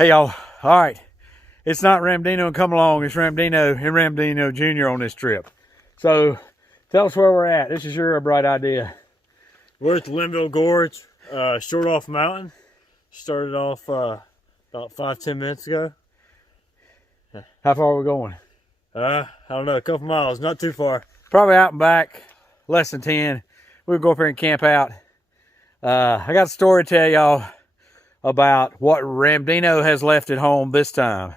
Hey y'all, all right. It's not Ramdino and come along, it's Ramdino and Ramdino Jr. on this trip. So tell us where we're at. This is your bright idea. We're at the Linville Gorge Shortoff Mountain. Started off about 5-10 minutes ago. How far are we going? I don't know, a couple miles, not too far. Probably out and back, less than 10. We'll go up here and camp out. I got a story to tell y'all about what Ramdino has left at home this time.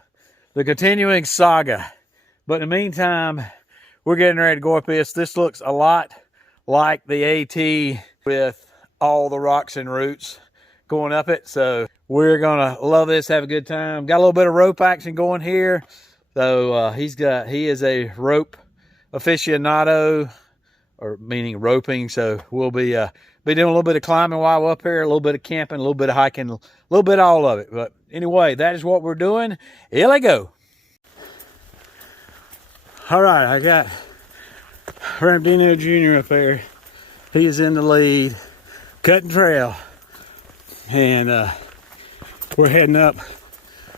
The continuing saga. But in the meantime, we're getting ready to go up this. This looks a lot like the AT with all the rocks and roots going up it. So we're gonna love this, have a good time. Got a little bit of rope action going here. So he is a rope aficionado, or meaning roping. So we'll be doing a little bit of climbing while we're up here, a little bit of camping, a little bit of hiking, a little bit of all of it. But anyway, that is what we're doing. Here we go. All right, I got Ramdino Jr. up there. He is in the lead, cutting trail. And we're heading up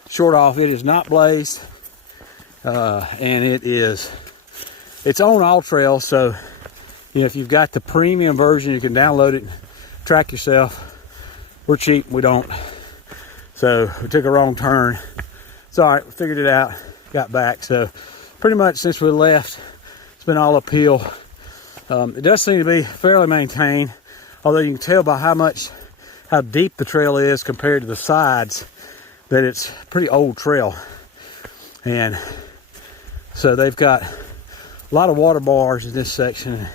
Shortoff. It is not blazed. And it's on all trails. So, you know, if you've got the premium version, you can download it and track yourself. We're cheap, we don't. So we took a wrong turn. It's all right, we figured it out, got back. So pretty much since we left, it's been all uphill. It does seem to be fairly maintained, although you can tell by how deep the trail is compared to the sides that it's a pretty old trail. And so they've got a lot of water bars in this section and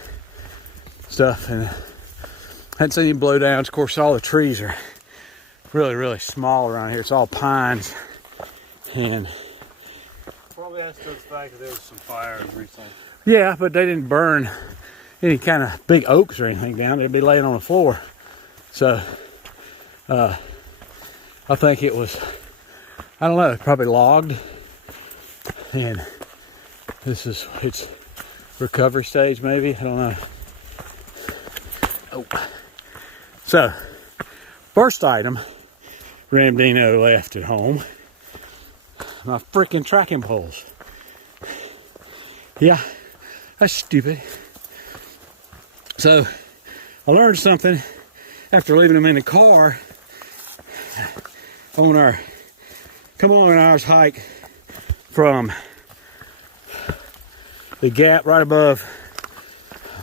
stuff, and I hadn't seen any blowdowns. Of course, all the trees are really, really small around here. It's all pines. And Probably has to do with the fact that there was some fires recently. yeah, but they didn't burn any kind of big oaks or anything down. They'd be laying on the floor. So I think it was, I don't know, probably logged. And it's recovery stage maybe, I don't know. Oh. So first item Ramdino left at home, my freaking tracking poles. Yeah, that's stupid. So I learned something after leaving them in the car on our hour's hike from the gap right above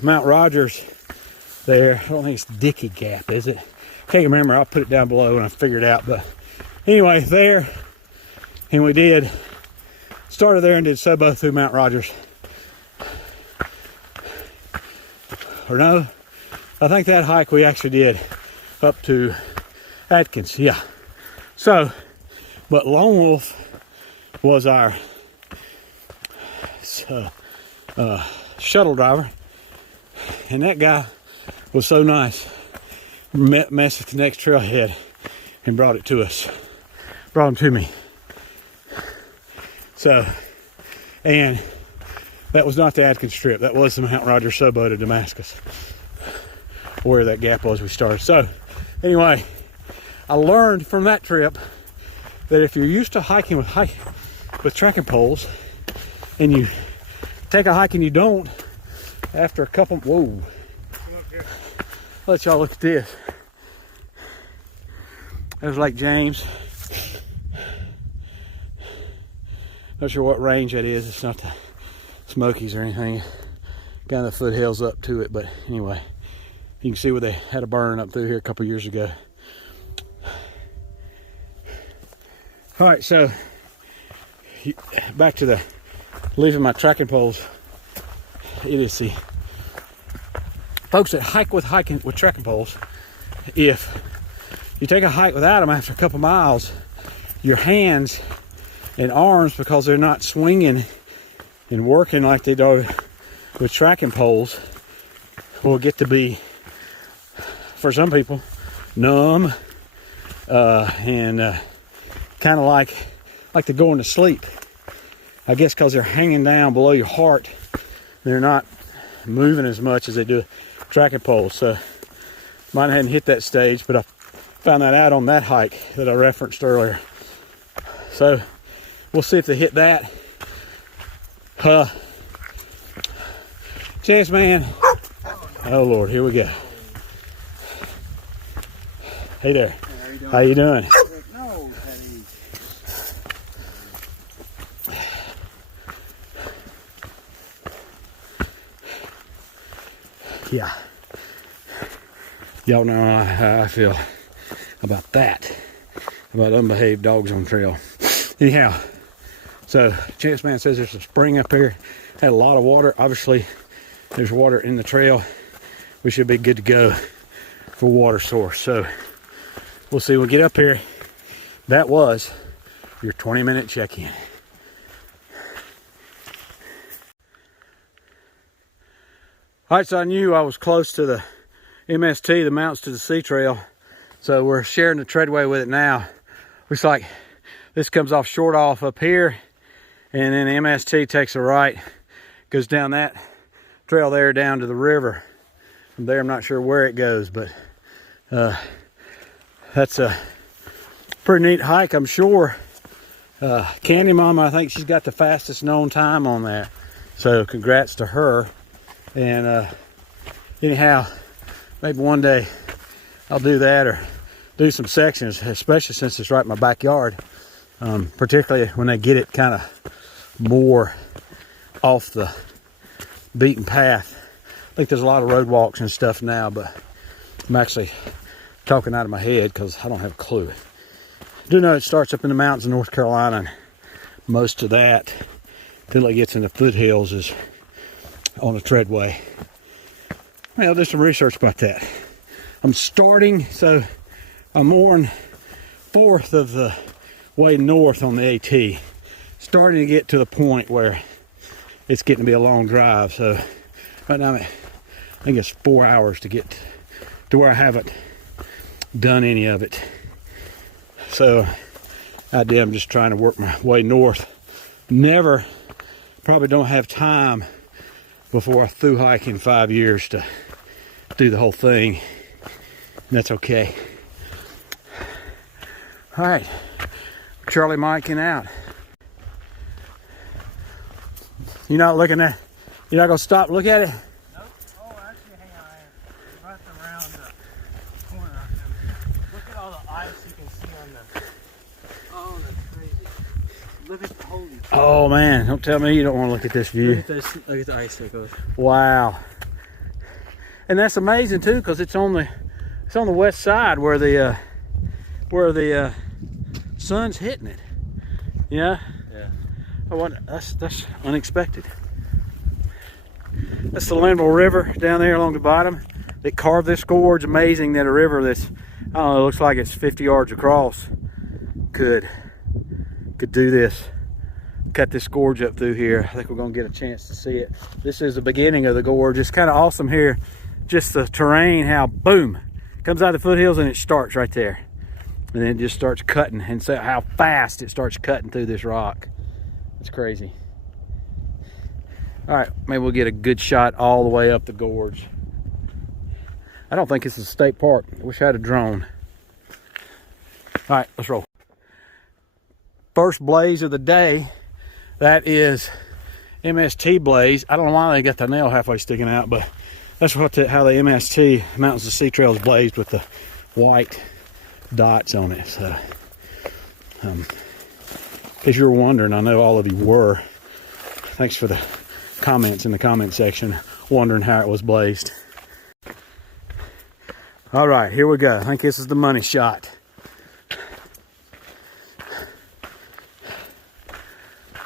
Mount Rogers there. I don't think it's Dickey Gap, is it? Can't remember. I'll put it down below when I figure it out. But anyway, there, and we started there and did Sobo through Mount Rogers. Or no, I think that hike we actually did up to Atkins, yeah. So, but Lone Wolf was our shuttle driver, and that guy was so nice. Messed with the next trailhead and brought it to us. Brought him to me. So, and that was not the Atkins trip. That was the Mount Rogers Sobo to Damascus, where that gap was we started. So, anyway, I learned from that trip that if you're used to hiking with trekking poles, and you take a hike and you don't, after a couple, whoa. Let y'all look at this. There's Lake James. Not sure what range that is. It's not the Smokies or anything. Kind of the foothills up to it, but anyway, you can see where they had a burn up through here a couple years ago. All right, so back to leaving my tracking poles. It is the folks that hike with trekking poles. If you take a hike without them after a couple miles, your hands and arms, because they're not swinging and working like they do with tracking poles, will get to be, for some people, numb and kind of like they're going to sleep. I guess because they're hanging down below your heart, they're not moving as much as they do tracking poles. So mine hadn't hit that stage, but I found that out on that hike that I referenced earlier. So we'll see if they hit that. Chance man. Oh Lord, here we go. Hey there. How you doing? Yeah. Y'all know how I feel about that. About unbehaved dogs on trail. Anyhow, so Chance man says there's a spring up here. Had a lot of water. Obviously, there's water in the trail. We should be good to go for water source. So we'll see. We'll get up here. That was your 20-minute check-in. All right, so I knew I was close to the MST, the Mountains to the Sea Trail. So we're sharing the treadway with it now. Looks like this comes off Shortoff up here, and then MST takes a right, goes down that trail there down to the river. From there, I'm not sure where it goes, but that's a pretty neat hike, I'm sure. Candy Mama, I think she's got the fastest known time on that. So congrats to her. And anyhow, maybe one day I'll do that or do some sections, especially since it's right in my backyard. Particularly when they get it kind of more off the beaten path. I think there's a lot of road walks and stuff now, but I'm actually talking out of my head because I don't have a clue. I do know it starts up in the mountains of North Carolina, and most of that, until it gets in the foothills, is on a treadway. Well, do some research about that. I'm starting, so I'm more than 4th of the way north on the AT. Starting to get to the point where it's getting to be a long drive. So right now, I think it's 4 hours to get to where I haven't done any of it. So I'm just trying to work my way north. Probably don't have time before I thru hike in 5 years to do the whole thing. And that's okay. All right, Charlie Miking out. You're not looking at, you're not gonna stop, look at it? Nope. Oh, actually, hang on. Right around the corner. Look at all the ice you can see on the. Oh, that's crazy. Look at the holy. Oh man, don't tell me you don't want to look at this view. Look at this. Look at the icicles. Wow. And that's amazing too, because it's on the west side where the sun's hitting it. Yeah. Yeah. I wonder, that's unexpected. That's the Linville River down there along the bottom. They carved this gorge. Amazing that a river that's, I don't know, it looks like it's 50 yards across could do this. Cut this gorge up through here. I think we're gonna get a chance to see it. This is the beginning of the gorge. It's kind of awesome here. Just the terrain, how boom, comes out of the foothills and it starts right there. And then it just starts cutting, and so how fast it starts cutting through this rock. It's crazy. All right, maybe we'll get a good shot all the way up the gorge. I don't think it's a state park. I wish I had a drone. All right, let's roll. First blaze of the day. That is MST blaze. I don't know why they got the nail halfway sticking out, but that's how the MST, Mountains to Sea Trail, is blazed with the white dots on it. So, if you're wondering, I know all of you were. Thanks for the comments in the comment section, wondering how it was blazed. All right, here we go. I think this is the money shot.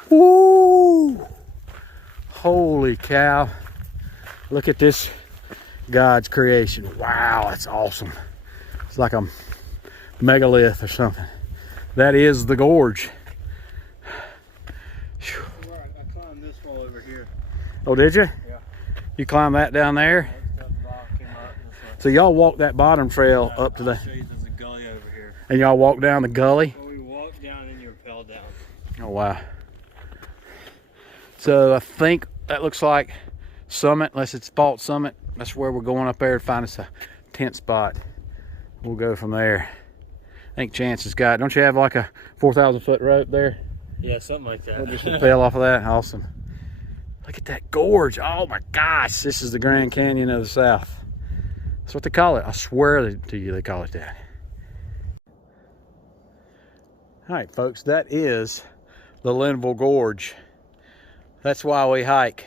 Woo! Holy cow. Look at this God's creation. Wow, that's awesome. It's like a megalith or something. That is the gorge. Whew. I climbed this wall over here. Oh, did you? Yeah. You climbed that down there? So y'all walked that bottom trail up to the... I'll show you there's a gully over here. And y'all walked down the gully? Well, we walked down and you rappelled down. Oh, wow. So I think that looks like Summit, unless it's Fault Summit. That's where we're going up there to find us a tent spot. We'll go from there. think Chance has got, don't you have like a 4,000 foot rope there? Yeah, something like that. We'll just rappel off of that. Awesome. Look at that gorge. Oh my gosh, this is the Grand Canyon of the South. That's what they call it. I swear to you, they call it that. All right, folks, that is the Linville Gorge. That's why we hike.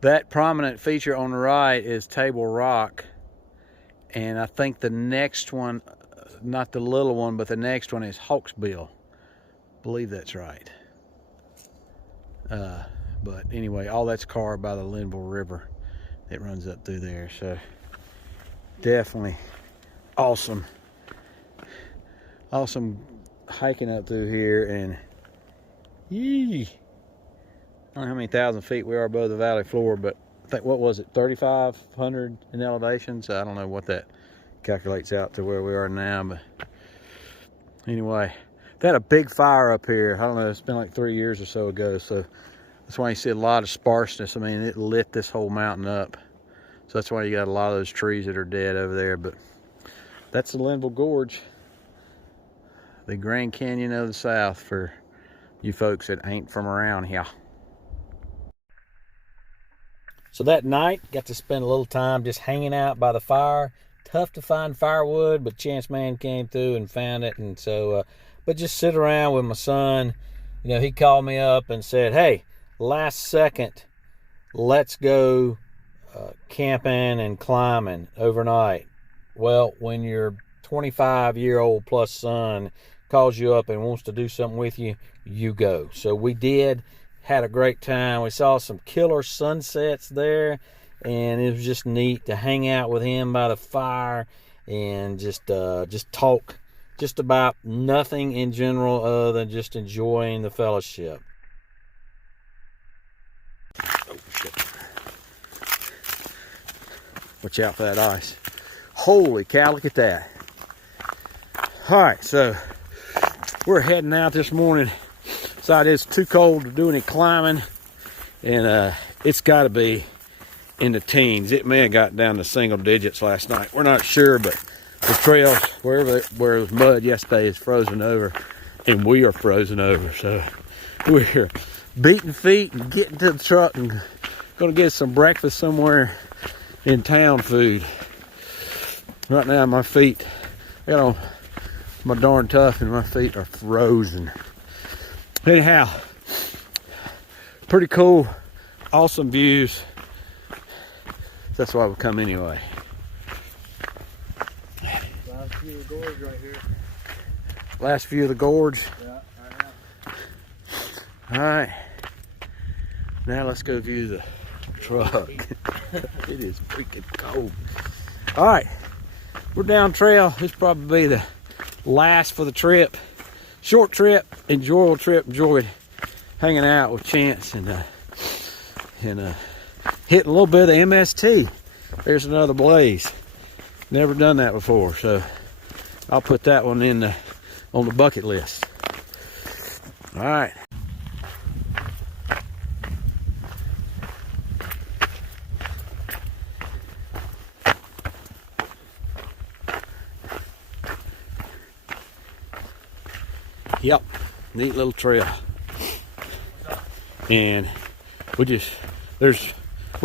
That prominent feature on the right is Table Rock. And I think the next one, not the little one, but the next one is Hawksbill. I believe that's right. But anyway, all that's carved by the Linville River that runs up through there. So definitely awesome. Awesome hiking up through here. And yee, I don't know how many thousand feet we are above the valley floor, but I think, what was it, 3,500 in elevation? So I don't know what that calculates out to where we are now. But anyway, they had a big fire up here. I don't know, it's been like 3 years or so ago. So that's why you see a lot of sparseness. I mean, it lit this whole mountain up. So that's why you got a lot of those trees that are dead over there. But that's the Linville Gorge, the Grand Canyon of the South for you folks that ain't from around here. So that night, got to spend a little time just hanging out by the fire. Tough to find firewood, but Chance Man came through and found it. And so, but just sit around with my son. You know, he called me up and said, hey, last second, let's go camping and climbing overnight. Well, when your 25-year-old plus son calls you up and wants to do something with you, you go. So we did, had a great time. We saw some killer sunsets there, and it was just neat to hang out with him by the fire and just talk just about nothing in general other than just enjoying the fellowship. Oh, shit. Watch out for that ice. Holy cow, look at that. All right, so we're heading out this morning. Decided it's too cold to do any climbing, and it's got to be in the teens. It may have got down to single digits last night. We're not sure, but the trail, where it was mud yesterday, is frozen over, and we are frozen over. So we're beating feet and getting to the truck and gonna get some breakfast somewhere in town food. Right now my feet, you know, my darn tough, and my feet are frozen. Anyhow, pretty cool, awesome views. That's why we come anyway. Last view of the gorge right here. Last view of the gorge. Yeah, right All now. right. Now let's go view the truck. It is freaking cold. All right, we're down trail. This probably be the last for the trip. Short trip, enjoyable trip. Enjoyed hanging out with Chance and hitting a little bit of the MST. There's another blaze. Never done that before, so I'll put that one in on the bucket list. All right. Yep, neat little trail. And what'd you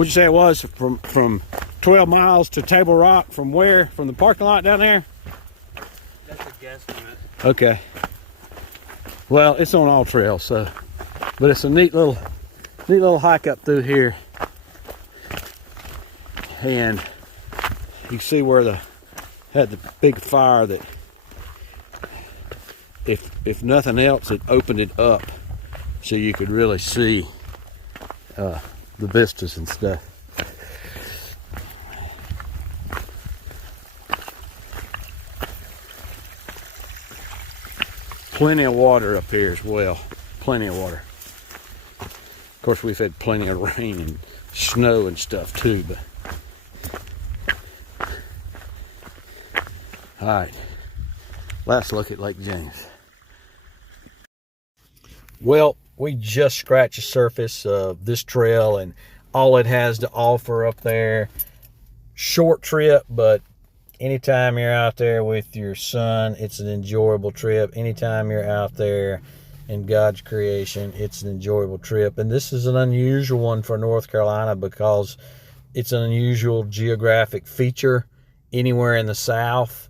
say it was from 12 miles to Table Rock? From where? From the parking lot down there? That's a guesstimate. Okay. Well, it's on all trails, so, but it's a neat little hike up through here. And you see where had the big fire that, if nothing else, it opened it up so you could really see the vistas and stuff. Plenty of water up here as well. Plenty of water. Of course, we've had plenty of rain and snow and stuff too, but all right, let's look at Lake James. Well, we just scratched the surface of this trail and all it has to offer up there. Short trip, but anytime you're out there with your son, it's an enjoyable trip. Anytime you're out there in God's creation, it's an enjoyable trip. And this is an unusual one for North Carolina because it's an unusual geographic feature. Anywhere in the South,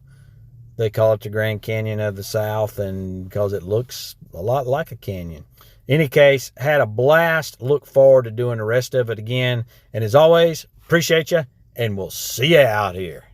they call it the Grand Canyon of the South, and because it looks a lot like a canyon. In any case, had a blast. Look forward to doing the rest of it again. And as always, appreciate you, and we'll see you out here.